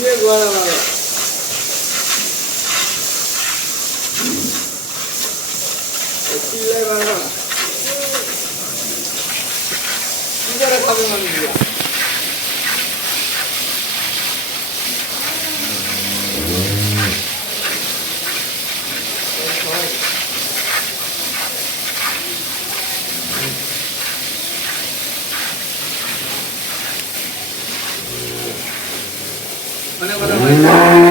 찔레바라 찔레바라 찔레바라 가면 하는 거야 金子でい。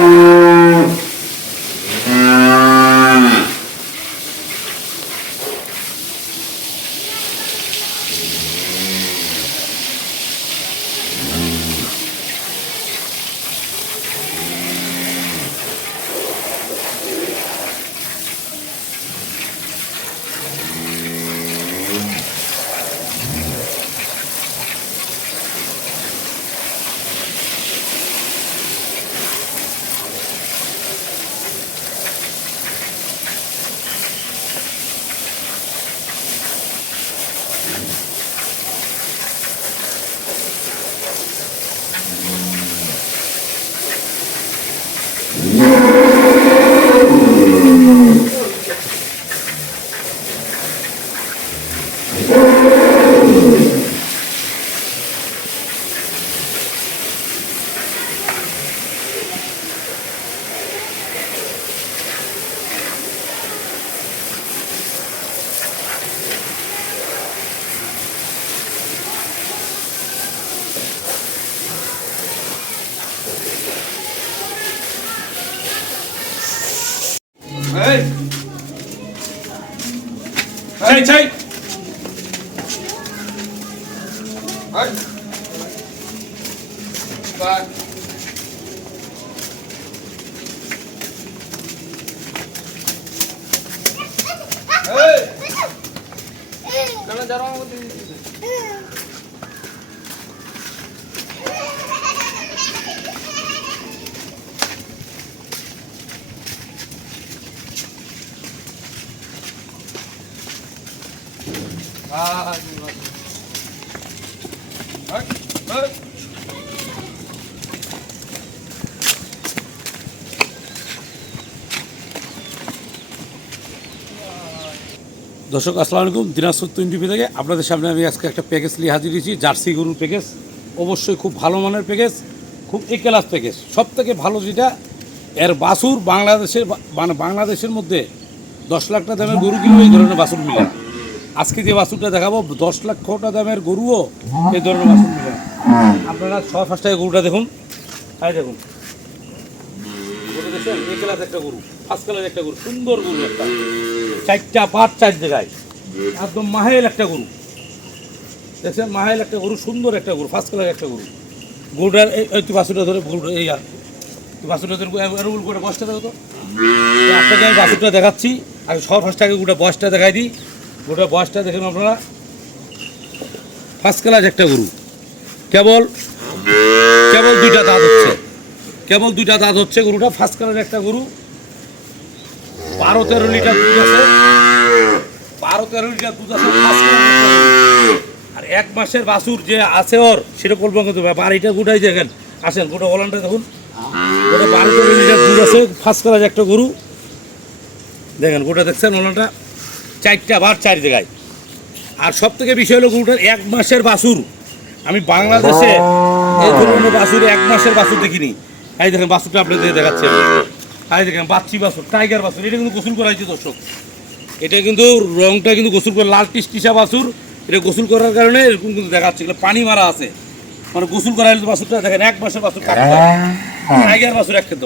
চাই চাই hot but এই কেন দাঁড়াও আমাকে দিয়ে দিতে? Ah, হট হট দর্শক, আসসালামু আলাইকুম। দিনাজপুর টোয়েন্টি থেকে আপনাদের সামনে আমি আজকে একটা প্যাকেজ নিয়ে হাজির হয়েছি, জার্সি গরুর প্যাকেজ অবশ্যই খুব ভালো মানের প্যাকেজ খুব এ ক্লাস প্যাকেজ সব থেকে ভালো যেটা, এর বাছুর বাংলাদেশের মানে বাংলাদেশের মধ্যে দশ লাখ টাকা দামের গরু কিনবে এই ধরনের বাছুর মিলে। আজকে যে বাছুরটা দেখাবো, দশ লক্ষ টাকা দামের গরুও এই ধরনের বাছুর মিলে না। আপনারা ছ ফার্স্ট টাকা গরুটা দেখুন হাই দেখুন। গরু দেখছেন? এ ক্লাস একটা গরু একটা গরু, সুন্দর গরু একটা। পাঁচ একদম মাহেল একটা গরু। একটা গরু, সুন্দর একটা গরু ক্লাস একটা গরু। এই এই বাসুটা ধরে গরুটা এই আর। বাসুটা ধরে বসটা আমি বাসুটা দেখাচ্ছি আগে সব ফার্স্ট আগে গোটা বয়সটা দেখাই দিই। গোটা বয়সটা দেখুন আপনারা। ফার্স্ট ক্লাস একটা গরু। কেবল কেবল দুইটা দাঁত হচ্ছে। কেবল দুইটা দাঁত হচ্ছে গরুটা। ফার্স্ট ক্লাস একটা গরু। বারো তেরো লিটার দুধ আছে। বারো তেরো লিটার দুধ আছে। আর এক মাসের বাসুর যে আছে ওর, সেটা বলব কিন্তু বাড়িটা গোটাই দেখেন। আসেন, গোটা ওলানটা দেখুন। গোটা বারো তেরো লিটার দুধ আছে। ফার্স্ট ক্লাস একটা গরু। দেখেন, গোটা দেখছেন ওলানটা? চারটা বার চার জায়গায়। আর সব থেকে বিষয় হলো গরুটার এক মাসের বাসুর আমি বাংলাদেশে এই ধরনের বাছুর এক মাসের বাসুর দেখিনি। এই দেখেন বাসুরটা আপনাদের দেখাচ্ছে এই দেখেন বাচ্চি বাসুর টাইগার বাসুর এটা কিন্তু গোসল করা হয়েছে দর্শক। এটা কিন্তু রংটা কিন্তু গোসল করে লাল টিস টিসা বাছুর। এটা গোসল করার কারণে এরকম কিন্তু দেখাচ্ছে এগুলো পানি মারা আছে। মানে গোসল করা হলে বাসুরটা দেখেন এক মাসের বাসুর কাটা টাইগার বাসুর এক খেত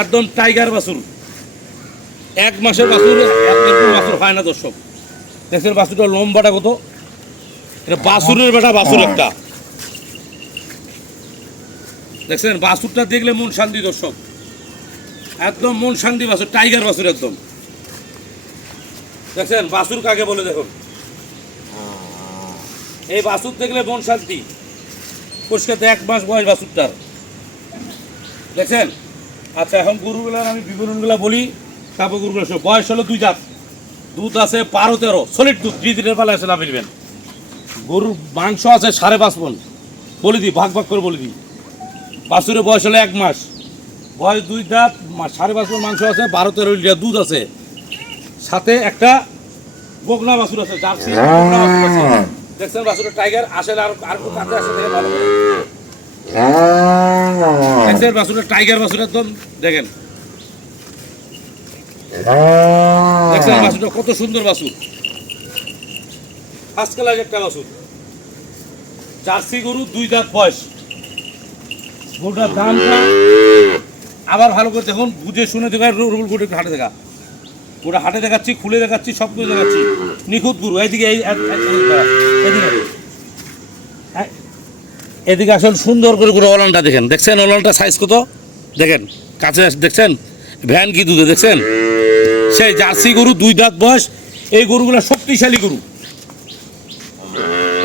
একদম টাইগার বাছুর। এক মাসের বাছুর বাছুর হয় না দর্শক। দেখছেন বাছুরটা লম্বাটা কত? এটা বাছুরের বেটা বাছুর একটা। দেখছেন বাছুরটা দেখলে মন শান্তি দর্শক। একদম মন শান্তি বাছুর, টাইগার বাছুর একদম। দেখছেন বাছুর কাকে বলে দেখুন? এই বাছুর দেখলে মন শান্তি। পরিষ্কার এক মাস বয়স বাছুরটার। দেখছেন? আচ্ছা এখন গরুগুলার আমি বিবরণগুলো বলি। তারপর গরুগুলো বয়স হলো দুই জাত। দুধ আছে বারো তেরো সলিড দুধ দুই দিনের বেলা এসে না ফেলবেন গরুর মাংস আছে সাড়ে পাঁচ মন। বলে দিই, ভাগ ভাগ করে বলে দিই। বাছুরের বয়স হলো এক মাস। বয়স দুই দাঁত সাড়ে পাঁচ মণ মাংস আছে, বারো তেরো লিটার দুধ আছে। সাথে একটা বকনা বাছুর আছে, জার্সি দেখছেন বাছুরের টাইগার আসলে আর আর কাছে আসে দেখে ভালো দেখছেন বাছুরের টাইগার বাছুর একদম, দেখেন। বাছুরটা কত সুন্দর ফার্স্ট একটা জার্সি গরু আবার ভালো করে দেখুন বুঝে শুনে দেখা রুল গোটে হাটে দেখা। ওটা হাটে দেখাচ্ছি খুলে দেখাচ্ছি সব কিছু দেখাচ্ছি। নিখুঁত গুরু এইদিকে এই এ- এ- এই দাঁড়া, এদিকে এদিকে আসলে সুন্দর করে গুরু ওলানটা দেখেন। দেখছেন ওলানটা সাইজ কত? দেখেন কাছে দেখছেন? ভ্যান কি দুধে দেখছেন? সেই জার্সি গরু দুই দাঁত বয়স এই গরুগুলো শক্তিশালী গরু।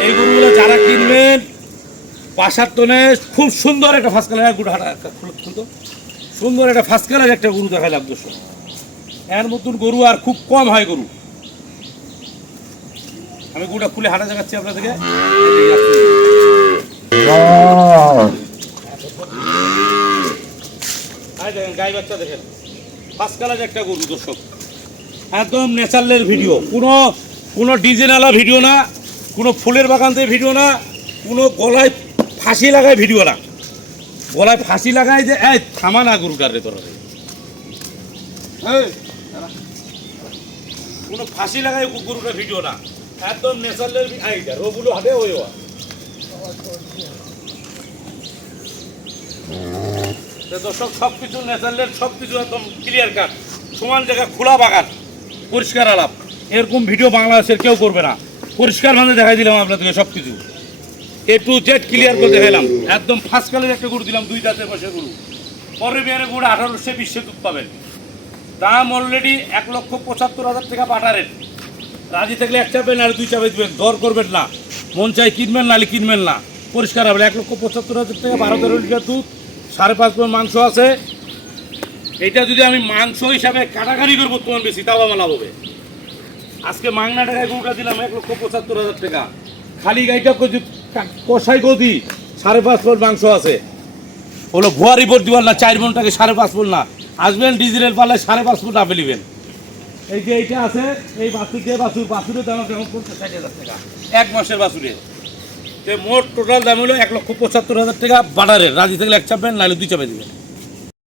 এই গরুগুলো যারা কিনবেন পাশার টনে খুব সুন্দর একটা ফার্স্ট কালার গরু হাঁটা খুলতো। সুন্দর একটা ফার্স্ট কালার একটা গরু দেখাইলাম দর্শক। এর মতন গরু আর খুব কম হয় গরু। আমি গরুটা খুলে হাঁটা দেখাচ্ছি আপনাদেরকে। গাই বাচ্চা দেখেন। ফার্স্ট কালার একটা গরু, দর্শক। একদম ন্যাচারালের ভিডিও। কোনো কোনো ডিজাইনওয়ালা ভিডিও না, কোনো ফুলের বাগান থেকে ভিডিও না, কোনো গলায় ফাঁসি লাগায় ভিডিও না। গলায় ফাঁসি লাগায় যে, এই, থামা না গরুটার রে তোরা কোনো ফাঁসি লাগায় গু- গরুটা ভিডিও না। একদম ন্যাচারালের আইডিয়া রোগুলো হাটে ওই হওয়া তো দর্শক সব কিছু ন্যাচারালের সব কিছু একদম ক্লিয়ার কাট সমান জায়গা খোলা বাগান, পরিষ্কার আলাপ। এরকম ভিডিও বাংলাদেশের কেউ করবে না। পরিষ্কার ভাবে দেখাই দিলাম আপনাদেরকে সব কিছু এ টু জেড ক্লিয়ার করে দেখাইলাম। একদম ফার্স্ট কালের একটা গরু দিলাম, দুই দাঁতের বসে গরু। পরে বিয়ারে গরু আঠারোশো বিশে দুধ পাবেন। দাম অলরেডি এক লক্ষ পঁচাত্তর হাজার টাকা পাটা রেট রাজি থাকলে এক চাপেন আর দুই চাপে দিবেন। দর করবেন না। মন চাই কিনবেন, নাহলে কিনবেন না। পরিষ্কার হবে। এক লক্ষ পঁচাত্তর হাজার টাকা বারো তেরো লিটার দুধ। সাড়ে পাঁচ মণ মাংস আছে। এটা যদি আমি মাংস হিসাবে কাটাকাটি করব, তোমার বেশি তাও আমার লাভ হবে। আজকে মাংনা টাকায় গরুটা দিলাম এক লক্ষ পঁচাত্তর হাজার টাকা। খালি কচি- কষাই গদি সাড়ে পাঁচ মণ মাংস আছে। হলো ভুয়া রিপোর্ট দিবার না, চার মনটাকে সাড়ে পাঁচ মণ না। আসবেন ডিজিটাল পারলে সাড়ে পাঁচ মণ আপে নেবেন। এই যে এইটা আছে, এই বাছুর যে বাছুর, বাছুরের দাম কেমন পড়ছে ষাট হাজার টাকা। এক মাসের বাছুরে। মোট টোটাল দাম হলো এক লক্ষ পঁচাত্তর হাজার টাকা বাটারের রাজি থাকলে এক চাপবেন, নাহলে দুই চাপে দিবেন।